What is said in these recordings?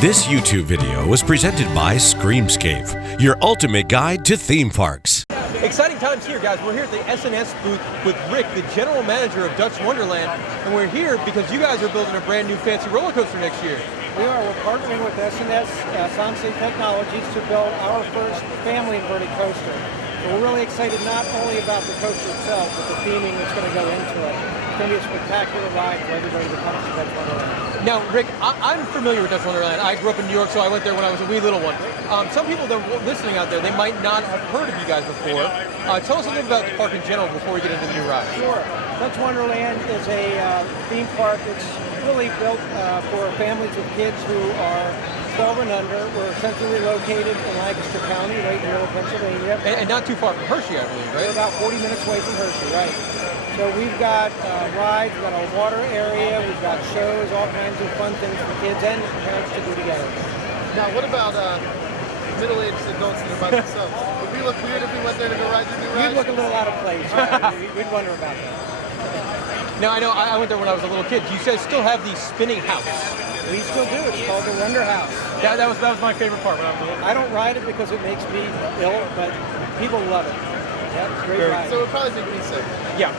This YouTube video was presented by Screamscape, your ultimate guide to theme parks. Exciting times here, guys. We're here at the SNS booth with Rick, the general manager of Dutch Wonderland, and we're here because you guys are building a brand new fancy roller coaster next year. We are. We're partnering with SNS Sansei Technologies to build our first family inverted coaster. So we're really excited not only about the coaster itself, but the theming that's going to go into it. It's going to be a spectacular ride for everybody that comes to Dutch Wonderland. Now, Rick, I'm familiar with Dutch Wonderland. I grew up in New York, so I went there when I was a wee little one. Some people that are listening out there, they might not have heard of you guys before. Tell us a little about the park in general before we get into the new ride. Sure. Dutch Wonderland is a theme park that's really built for families with kids who are 12 and under. We're centrally located in Lancaster County, right in the middle of Pennsylvania. And not too far from Hershey, I believe, right? We're about 40 minutes away from Hershey, right. So we've got rides, we've got a water area, we've got shows, all kinds of fun things for kids and parents to do together. Now, what about middle-aged adults that are by themselves? Would we look weird if we went there to go ride the new ride? We'd look a little out of place. We'd wonder about that. Now, I know I went there when I was a little kid. Do you guys still have the spinning house? We still do. It's called the Wonder House. That was my favorite part when I was little. I don't ride it because it makes me ill, but people love it. Yeah, it's a great ride. So it would probably make me sick. Yeah.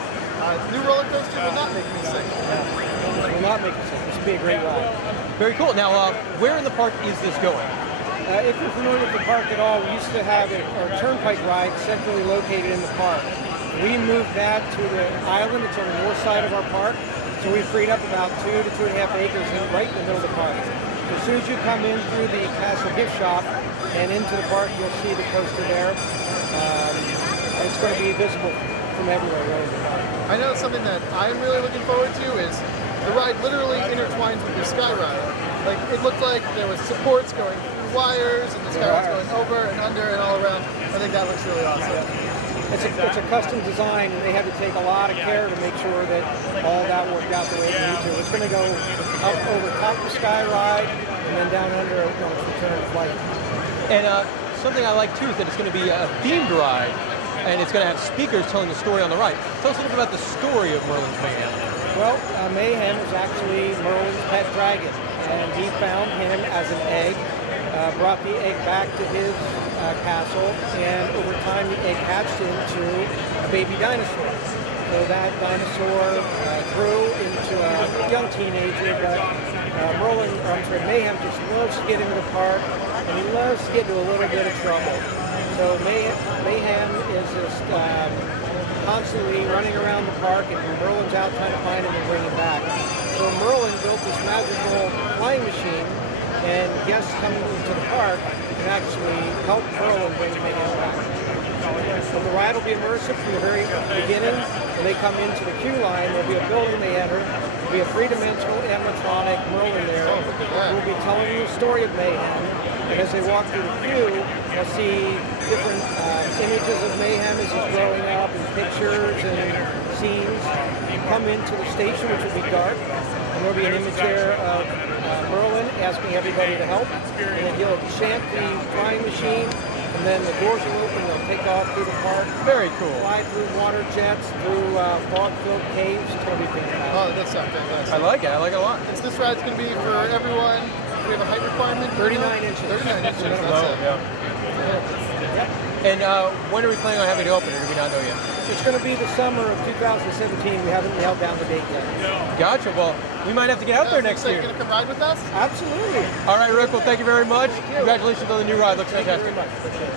New roller coaster will not make me sick. It will not make me sick. This will be a great ride. Very cool. Now, where in the park is this going? If you're familiar with the park at all, we used to have our turnpike ride centrally located in the park. We moved that to the island. It's on the north side of our park. So we freed up about 2 to 2.5 acres right in the middle of the park. So as soon as you come in through the Castle gift shop and into the park, you'll see the coaster there. It's going to be visible from everywhere right in the park. I know something that I'm really looking forward to is the ride literally intertwines with your sky ride. Like, it looked like there was supports going through wires and the sky ride's going over and under and all around. I think that looks really awesome. It's a custom design, and they had to take a lot of care to make sure that all that worked out the way it needed to. It's going to go up over top of the sky ride and then down under it when it's returned to flight. And something I like too is that it's going to be a themed ride, and it's going to have speakers telling the story on the ride. Tell us a little bit about the story of Merlin's Mayhem. Well, Mayhem is actually Merlin's pet dragon, and he found him as an egg, brought the egg back to his castle, and over time the egg hatched into a baby dinosaur. So that dinosaur grew into a young teenager, but Mayhem just loves to get into the park, and he loves to get into a little bit of trouble. So Mayhem is just constantly running around the park, and Merlin's out trying to find him and bring him back. So Merlin built this magical flying machine, and guests coming into the park can actually help Merlin bring Mayhem back. So the ride will be immersive from the very beginning. When they come into the queue line, there'll be a building they enter. There'll be a three-dimensional animatronic Merlin there who will be telling you the story of Mayhem. And as they walk through the queue, they'll see different images of Mayhem as he's growing up, and pictures and scenes. Come into the station, which will be dark, and there'll be an image there of Merlin asking everybody to help, and then he'll chant the flying machine, and then the doors will open, they'll take off through the park. Very cool. Fly through water jets, through fog-filled caves. It's going to be fantastic. Oh, that sounds fantastic. I like it. I like it a lot. This ride's going to be for everyone. Do we have a height requirement? 39 inches. 39 inches. That's Low, it. yeah. And when are we planning on having it open, or do we not know yet? It's going to be the summer of 2017. We haven't nailed down the date yet. Gotcha. Well, we might have to get out there next So year. you're going to come ride with us? Absolutely. All right, Rick. Well, thank you very much. Thank you. Congratulations on the new ride. Looks Thank you fantastic. very much. Appreciate it.